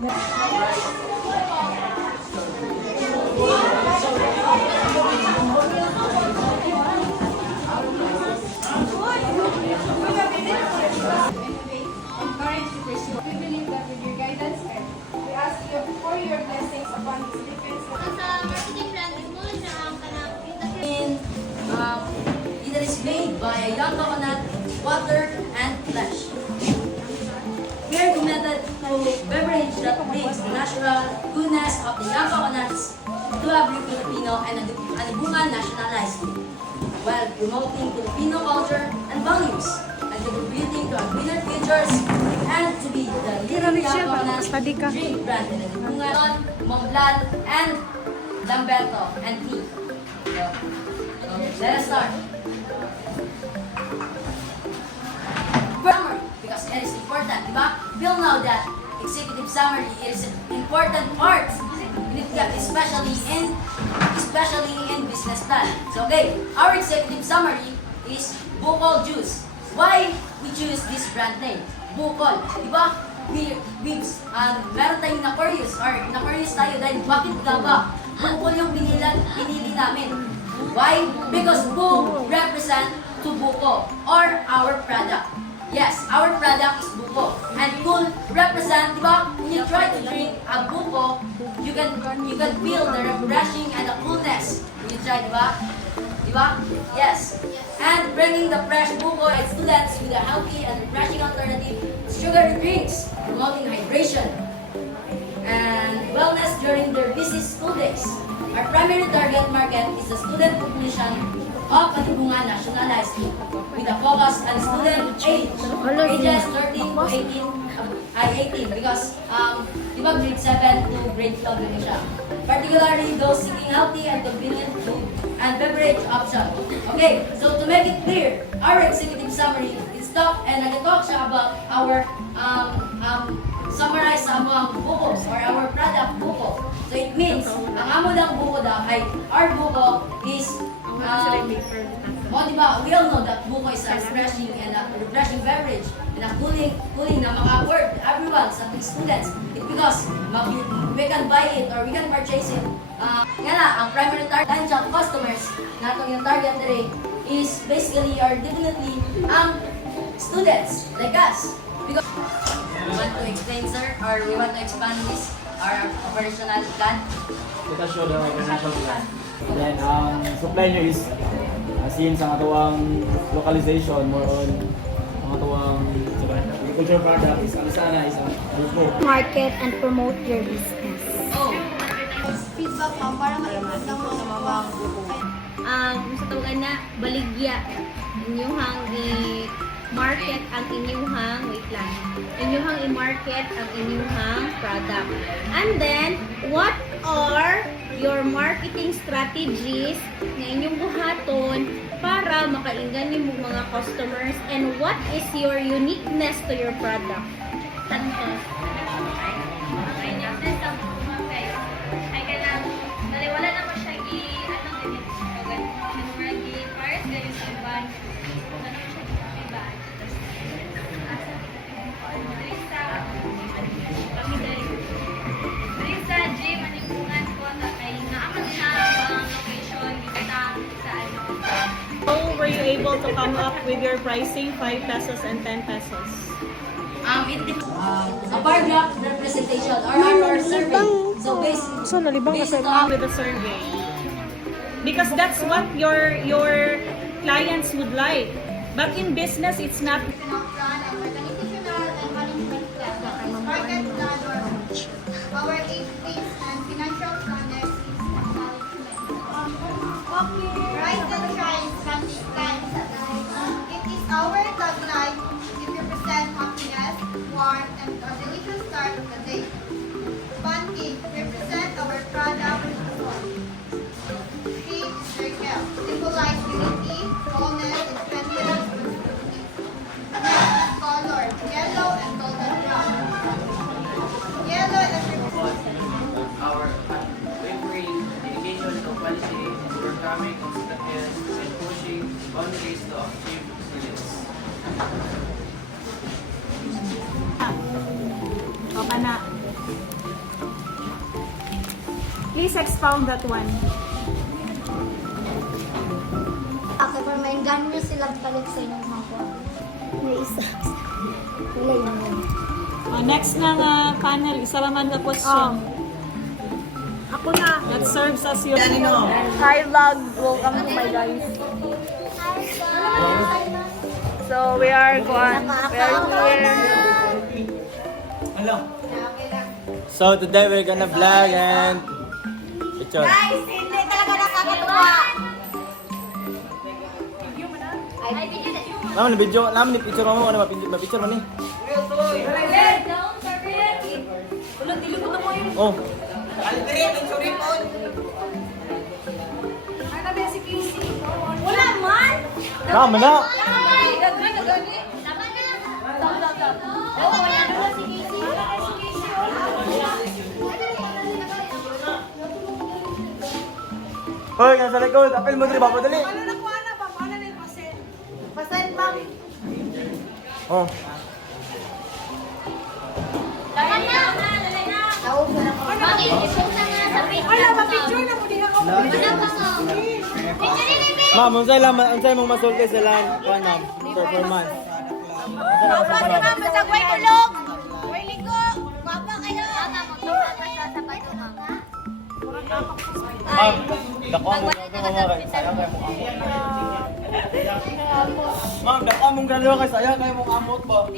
It is made by a young coconut, water, and flesh. We are committed to beverage that brings the natural goodness of the young coconuts to every Filipino and Anibungan nationalized while promoting Filipino culture and values and contributing to a greener futures and to be the leading young coconut drink brand in Anibungan, Montblanc, and Lamberto and tea. So, let us start. Summary, because it is important, diba? We'll know that executive summary is an important part, especially in business plan. So, okay, our executive summary is Bukol Juice. Why we choose this brand name? Bukol, diba? Meron tayong na-curious tayo dahil bakit nga ba Bukol yung pinili namin? Why? Because Bu represent to Buko or our product. Yes, our product is Buko. And Cool represent, diba? When you try to drink a Buko, you can feel the refreshing and the coolness. When you try, diba? Diba? Yes. And bringing the fresh Buko and students with a healthy and refreshing alternative to sugary drinks, promoting hydration and wellness during their busy school days. Our primary target market is the student population of Anibungan National High School with a focus on student ages 13 to 18 because diba grade 7 to grade 12 na siya. Particularly those seeking healthy and convenient food and beverage options. Okay, so to make it clear, our executive summary is talk and nag-talk siya about our summarize sa among buko or our product buko. So it means, ang amo ng buko daw ay, our buko is, diba, we all know that buko is a refreshing beverage and a cooling na maka-afford everyone, sa students. It's because we can buy it or we can purchase it. Nga na, ang primary target ng customers natin yung target today is basically or definitely students like us. Because we want to explain, sir, or we want to expand this, our operational plan. Let us show the operational plan. Then, ang supply nyo is seen sa katuwang localization, more on ang katuwang agriculture products, ang sana is market and promote your business. Oh, Feedback mo para ma-improve ng mga Sa tawagan na baligya inyuhang i-market ang inyuhang i-market ang inyuhang product. And then, what are your marketing strategies na inyong buhaton para makainggan yung mga customers, and what is your uniqueness to your product? Tanto. How were you able to come up with your pricing 5 pesos and 10 pesos? A bar graph representation or our survey. So based on With the survey. Because that's what your clients would like. But in business, it's not. plan and organizational and management plan, market plan or our 8 things and financial plan next is management. Rise and shine, Spanish times. It is our tagline. It represents happiness, warmth, and a delicious start of the day. Banking represent our product. Street circle symbolize unity, wholeness, and friendliness. Next, color yellow and golden brown. Yellow and our unwavering dedication to quality, overcoming obstacles, and pushing boundaries to achieve excellence. O ka na. Please expound that one. Okay, pero may ganyo silang palit sa inyong mga kuha. May isa. Wala yun. Next na nga panel, isa naman na question. Ako na. That serves as your... Hi vlog. Welcome to my guys. So we are here. Hello. So today we're gonna vlog and picture. Guys, hindi talaga nakakatuwa. Naman ni video, naman ni picture mo, ano mapicture mo ni? Oh. Wala man. Tama na. Hoy, nasa likod. Apil mo dali, babo dali. Pasan bang? Oh. Ma'am, unsay mong masulti sa lan kuan ma'am performance. Masagway tulog. Way ligo. Guwapa kayo. Ma'am, dako mo kay sayang kay mo amot. Ma'am, dako mong galaw kay sayang kay mo amot ba?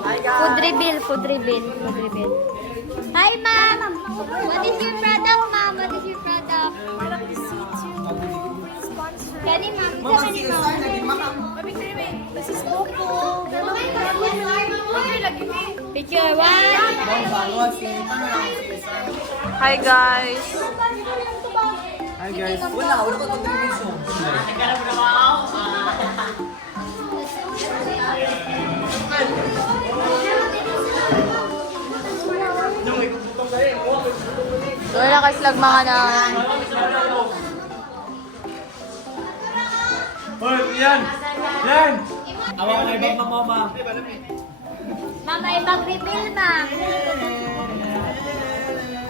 Hi guys. Food reveal. Hi ma'am. What is your product, ma'am? What is your product? Kani ma'am. This is Coco. Picture one. Hi guys. Hi guys. Wala ka slag mga na. Hoy, yan. Yan. Awa ko ibang mama. Ma'am, ay mag-reveal, ma'am.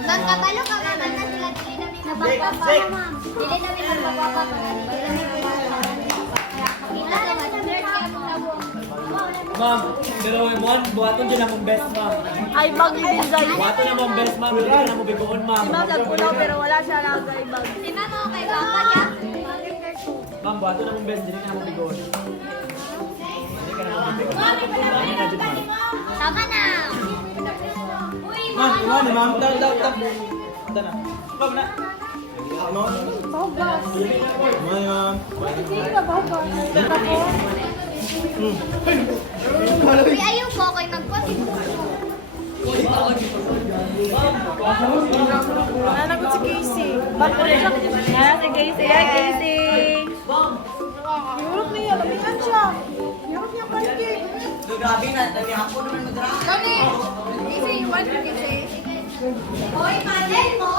Ma'am, kabalo ka, ma'am. Ano sila? Dili namin magpapapa, ma'am. Dili namin magpapapa. Dili namin magpapapa. Makita naman, nerd kaya magtawag. Ma'am, pero one buhaton din among best ma'am. Ay mag-reveal guys. Buhaton among best ma'am, dili na mo bigoon ma'am. Si ma'am nagpulaw pero wala siya na guys bag. Si ma'am, okay, baka niya. Ma'am, buhaton among best, dili na mo bigoon. Dili ka na mo bigoon. Dili na jud ma'am. Tama na. Ma'am, iwan ni ma'am. Daw. Ito na. Ma'am na. Ano? Ma'am. Uy, ayaw po ako'y magpapit. Nanagot si Casey. Si Casey. Hi Casey. Yurot niya, lamingan siya. Yurot niya panty. Hoy, panel mo.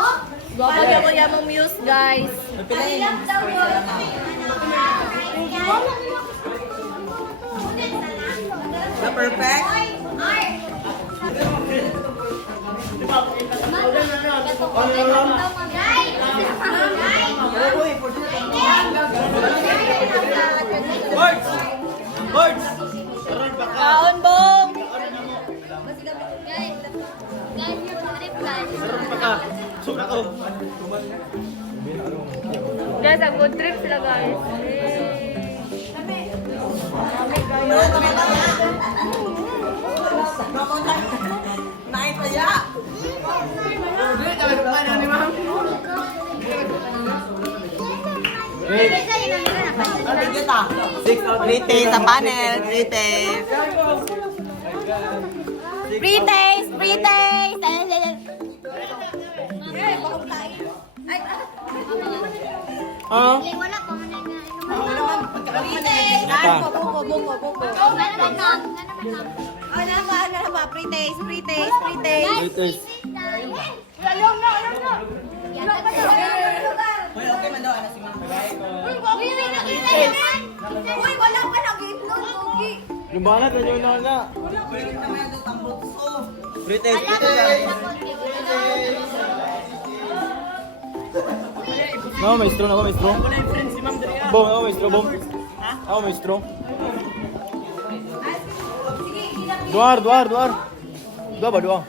Baka niya mong muse guys. Alilap daw yun. Na perfect? Birds! Birds! Kaon bong. Guys, yung trip guys. Paka. Suka ko. Guys, ang good trip sila guys. Nain pa ya. Great. Bigyan ta. 6 out of 10. Pretty sa panel. Pretty. Pre-taste! Pre-taste! Ah? Wala ko man nga. Pa. Pre-taste. Laters. Hoy, okay man daw. Ano si ma'am? Uy, may nakita naman! Uy, wala pa nag-itlog, Gogi. Yung balat na yung na. Pwede naman ito tambot ko. Retest. No, maestro, no, maestro. Bom, no, maestro, bom. Ako, maestro. Duar. Dua ba, dua?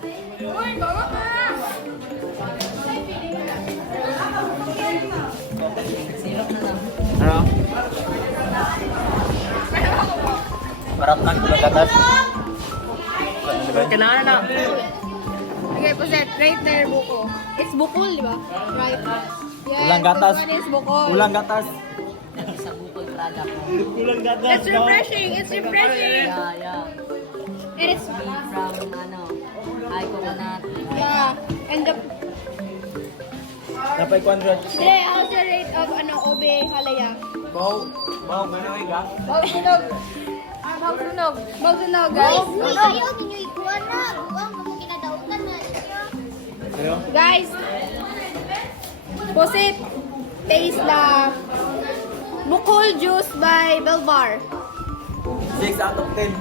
Ano? Paratan, kulang gatas. Kailangan na. Okay, Puset, right there, buko. It's bukol, di ba? Right. Yes, Kulang gatas. this one is bukol. Kulang gatas. Sa Bukol product. Kulang gatas. It's refreshing. It's refreshing. Yeah. It is. From high coconut. Yeah. And the Napay 100. today also rate of Obe Halaya. Bau, gano'y ga? Magsunog, guys. Uy, ayaw ninyo ikuan na. Buwang mo kinadautan na. Ano? Guys, Pusit taste the Bukol juice by Belvar. 6 out of 10.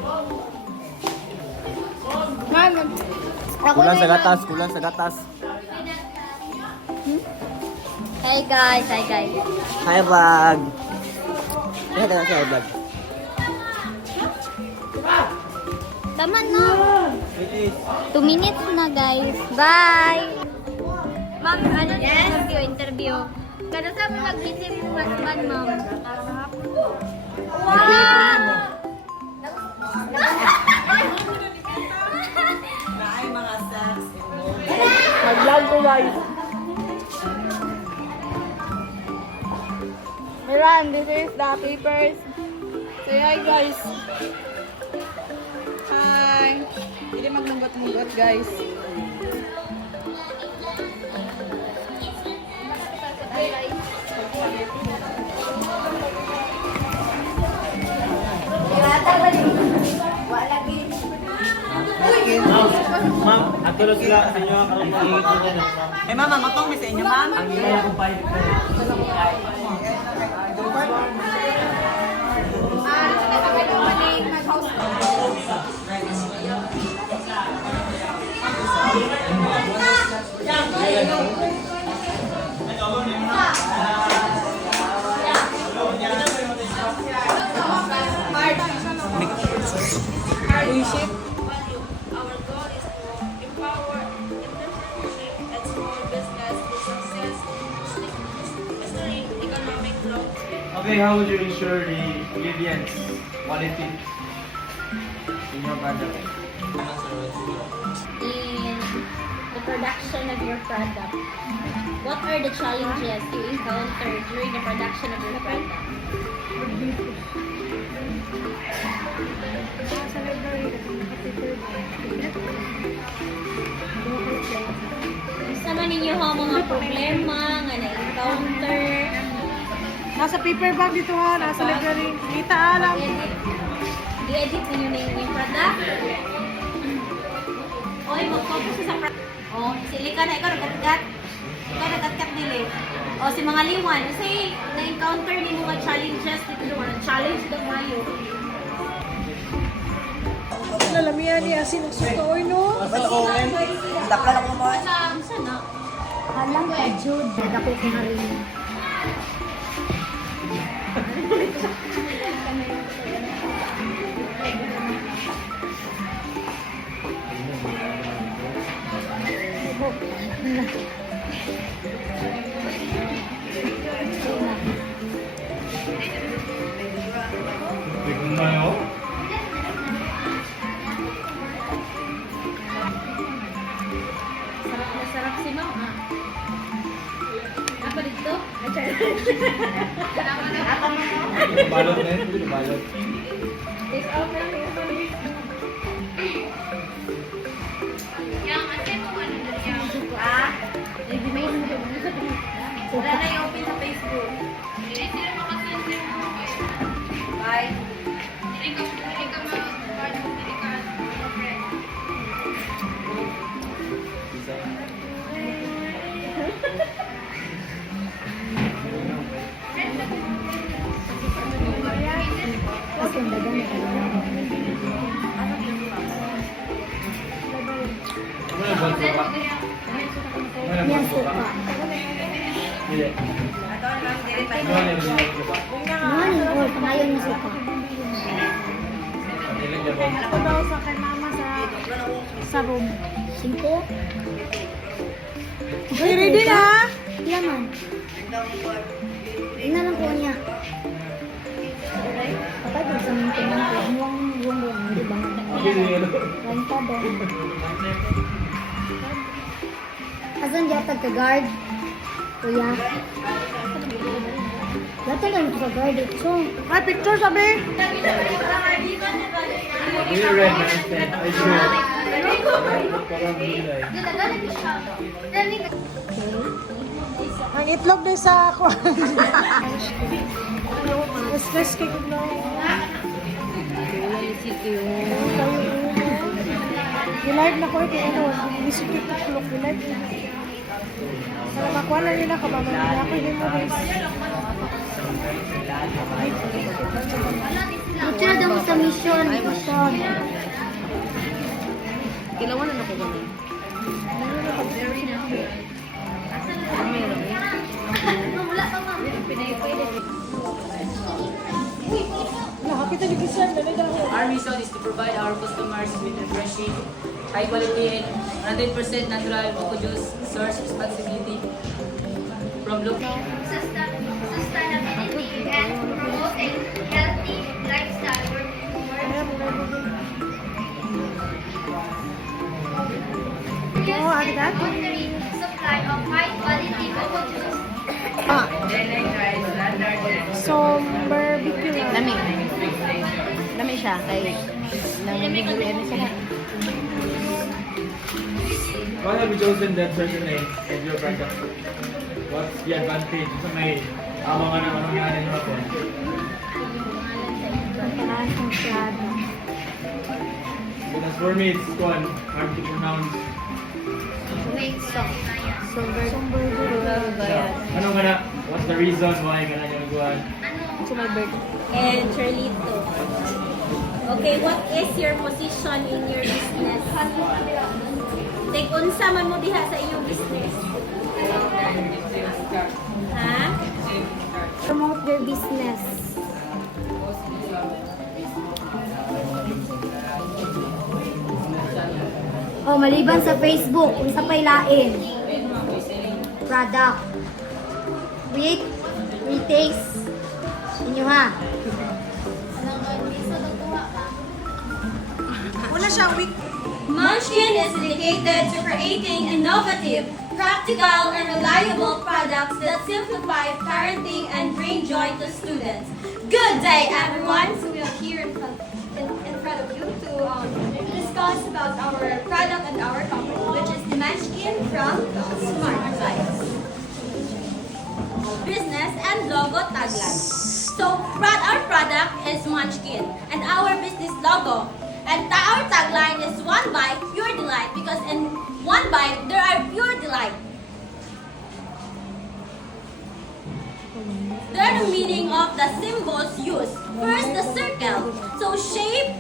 Ma'am, ako Kulang na sa yun, gatas, kulang sa gatas. Hey guys, Hi vlog. Ano ka sa vlog? Tama na. 2 minutes na guys. Bye. Ma'am, ano interview? Kada sa mo nag-visit mo husband, ma'am? Wow! Naay mga sex. Mag-vlog ko guys. Miran, this is the papers. Say hi guys. Hi. Hindi maglunggot-lunggot guys. Ma'am, atulo sila sa inyo ang karong Eh mama, matong mi sa inyo ma'am. ang imo kong pahit. Our goal is to empower entrepreneurship and small business to success, fostering economic growth. Okay, how would you ensure the ingredients quality in your product? In the production of your product, what are the challenges you encounter during the production of your product? Isa man ninyo ho mga problema nga na-encounter. Nasa paper bag dito ha, nasa library. Kita alam. Di-edit ninyo na yung product. Oy, mag-focus ka sa product. Oh, sili ka na, ikaw nagkat-kat. Ikaw nagkat-kat dili. O, si mga liwan. Kasi na-encounter ni mga challenges dito naman. Challenge daw mayo. Lalamihan niya, sinusutoy no? Dakla na ko mo. Sana. Halang ka, Jude. Dako ko na rin. Sarap si Ma'am, ha? Apa dito? Balot na yun, balot. Take out na lang yung Yang ate mo ano na yan? Hindi may Wala na i-open sa Facebook. Hindi sila makasend yung bye. Hindi ka ma-friend. Kasi ang dagang na Ano na yung dito ba? Morning or pangayon na siya pa. Ilang level? Ako daw sa kay mama sa room. 5? Ready na? Iya man. Ina lang po niya. Patay ko sa mga tinang ko. Huwag di ba? Okay, sige. Ranta do. Asan diya tagka-guard? Kuya. Dati lang ito sa guard. So, Ay, picture sabi. Really red na instead. I swear. Parang gulay. Ang itlog din sa ako. Stress cake na. Gilive na ko ito. Bisikit na kulok. Gilive. Para makuha na rin ako. Mamamili ako yung memories. picture daw sa mission. Mission. Kilawan na ako ganun. Nakakita ni Christian. Dali daw. Our mission is to provide our customers with refreshing, high quality, and 100% natural produce source responsibility from local. Sustainability and promoting healthy lifestyle for Oh, ano that? monitoring supply of high quality cocoa juice. So, barbecue lang. Lami. Lami siya. Kay nang siya. Why have you chosen that certain name of your product? What's the advantage? Sa may amangan ng anong yan nyo ako? Pagkalasang plada. Because for me, it's one, hard to pronounce. Ano nga na? What's the reason why ka na nyo nagawa? To my birthday. And Charlito. Okay, what is your position in your business? Take unsa man mo diha sa iyong business? Ha? Promote their business. Oh, maliban sa Facebook, kung sa pailain. Product. Create, retaste. Inyo ha. Wala siya week. Munchkin is dedicated to creating innovative, practical, and reliable products that simplify parenting and bring joy to students. Good day, everyone! So we are here in front of you to discuss about our product and our company, which is the Munchkin from Smart Life. Business and logo tagline. So our product is Munchkin, and our business logo. And our tagline is one bite, pure delight, because in one bite, there are pure delight. There are the meaning of the symbols used. First, the circle. So shape,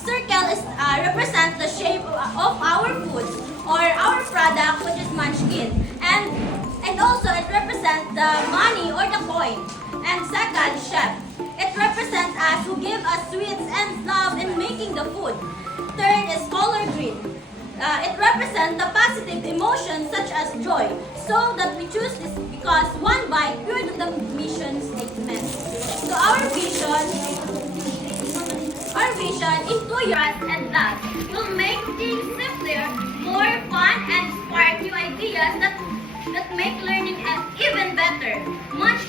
circle is represent the shape of our foods or our product, which is Munchkin. And also it represents the money or the coin. And second, chef. It represents us who give us sweets and love in making the food. Third is color green. It represents the positive emotions such as joy. So that we choose this because one bite pure to the mission statement. So our vision is to us and that will make things simpler, more fun, and spark new ideas that make learning even better. Much.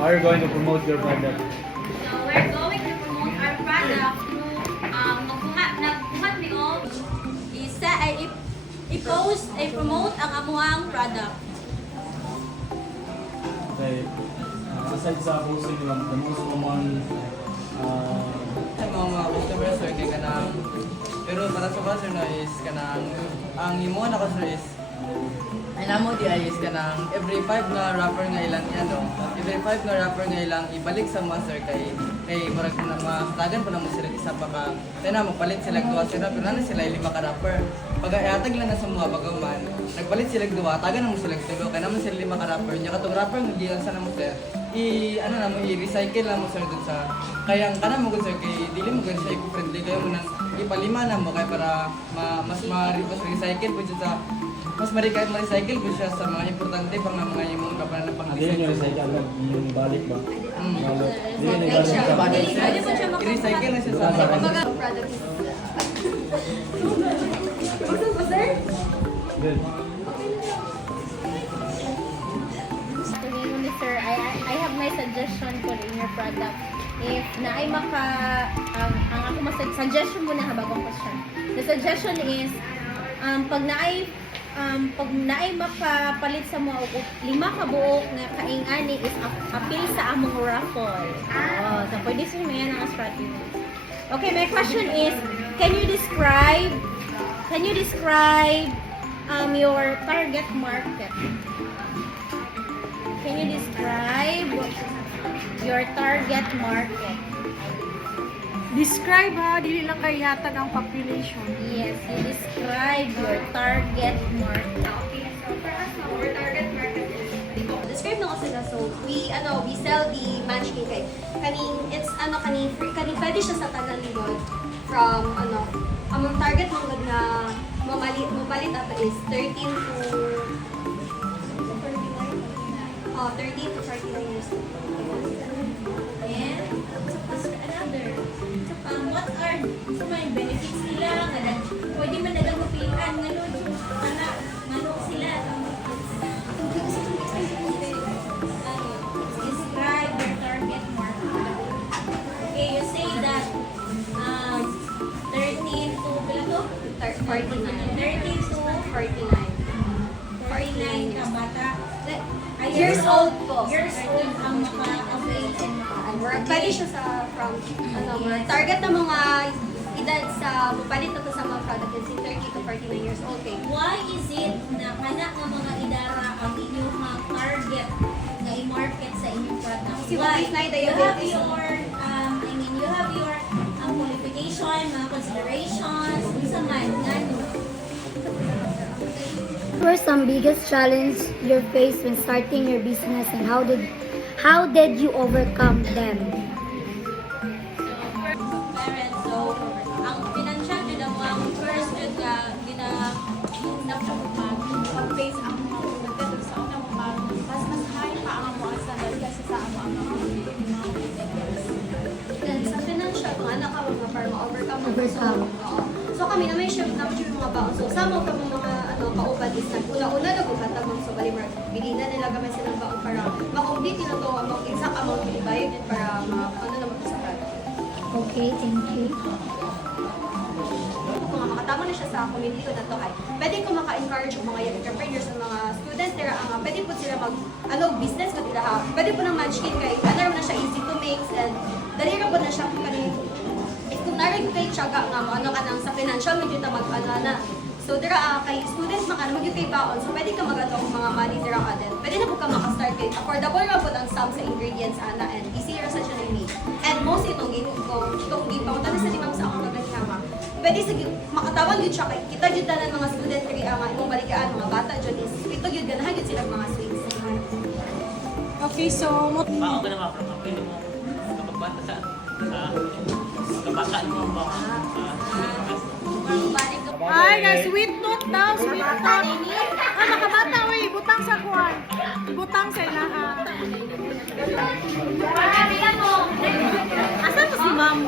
How are you going to promote your product? So we're going to promote our product through nagbuhat ni O i-post, i-promote ang amuang product. Okay. Aside sa posting lang, the most common Ang mga customers sir kay kanang pero para sa customer is kanang ang imo na customer is Ay namo di ayos ka ng every 5 na rapper nga ilang ano, every 5 na rapper nga ilang ibalik sa mga sir kay murag na matagan pa na mo sila isa pa ka. Tayo na magpalit sila duwa sila pero na sila 5 ka rapper. Pag iatag lang na sa mga bagaman, nagpalit sila duwa, tagan na mo sila tulo kay naman sila 5 ka rapper. Nya katong rapper nga giyan sa namo sir. Ano na mo i-recycle lang mo sir dun sa kaya kana mo gud sir kay dili mo gud siya eco-friendly kayo mo nang ipalima na mo kay para mas recycle po siya sa mas ma-recycle po siya sa mga importante pang mga imong kapanan na Hindi nyo pang-recycle. recycle lang, yung balik ba? Hindi nyo Recycle siya. balik sa Pwede po siya I-recycle na siya sa Sa- Kumbaga, product is... Busog po, sir? Good. Sabihin mo, sir, I have my suggestion for in your product. If naay maka, ang ako suggestion mo na habang question. The suggestion is, pag naay makapalit sa mga 5 ka buok nga kaingani is appeal sa among raffle. Oh, so pwede siya may ang strategy. Okay, my question is, can you describe your target market? Can you describe your target market? Describe ha, dili lang kay hatag ang population. Yes, you describe your target market. Okay, so for us, our target market is describe na ko sila. So, we sell the munchkin kay kaning free pwede siya sa tagalingod from among target mong good na mapalit ato is 13 to 49 years old. And another. What are sa may benefits nila nga pwede man nagagupilian nganod manok sila describe your target market. Okay, you say that 13 to pila to? 49. 13 to 49. 49 ka bata. Years old po. Years old ang maka-avail and maka-work. Pwede siya sa target na mga edad sa mapalit na to sa mga product is 30 to 49 years old. Okay. Why is it na kana nga mga idara ang inyong target nga i-market sa inyong product? Kasi Why? what is na You have diabetes? your, you have your qualification, mga considerations, unsa man, ngano? What were some biggest challenge you faced when starting your business, and how did you overcome them? Parents, so, ang financial yun ang first yun nga Pag-face ang mga nagdadag sa unang mga mas high pa ang mga standard kasi sa ang Then sa financial, kung anak ka mga para ma-overcome. Overcome. Oo. So kami na may shift na yung mga baon. So sama ka mga kaupad is una-una na bukata mo sa Balimar. Bilina nila gamay silang baon para ma-complete nila to ang exact amount na ibayad din para naman sa product. Okay, thank you. Kung makatama na siya sa community ko na to ay pwede ko maka-encourage yung mga young entrepreneurs at mga students nila pwede po sila business ko nila pwede po ng munchkin kay ano na siya easy to mix and dali ra po na siya kaning kung narin kay tiyaga nga mo ka nang sa financial medyo ta na so dira kay students mag-pay baon so pwede ka mag-atong mga money dira ka din pwede na po ka maka-start kay affordable ra po ang sum sa ingredients and easier sa siya ni and most itong gipauntan sa limang sa akong nagkakama pwede sa makatawag yun siya kay kita yun tanan mga student kaya nga imong balikaan mga bata dyan is ito yun ganahan yun silang mga sweets. Okay, so Baka ko na mapapapili mo kapag bata sa kabataan mo ba? ay, na sweet note daw, sweet note. Nakabata, uy, butang sa kuwan. Butang sa ilaha. Asan mo si ma'am?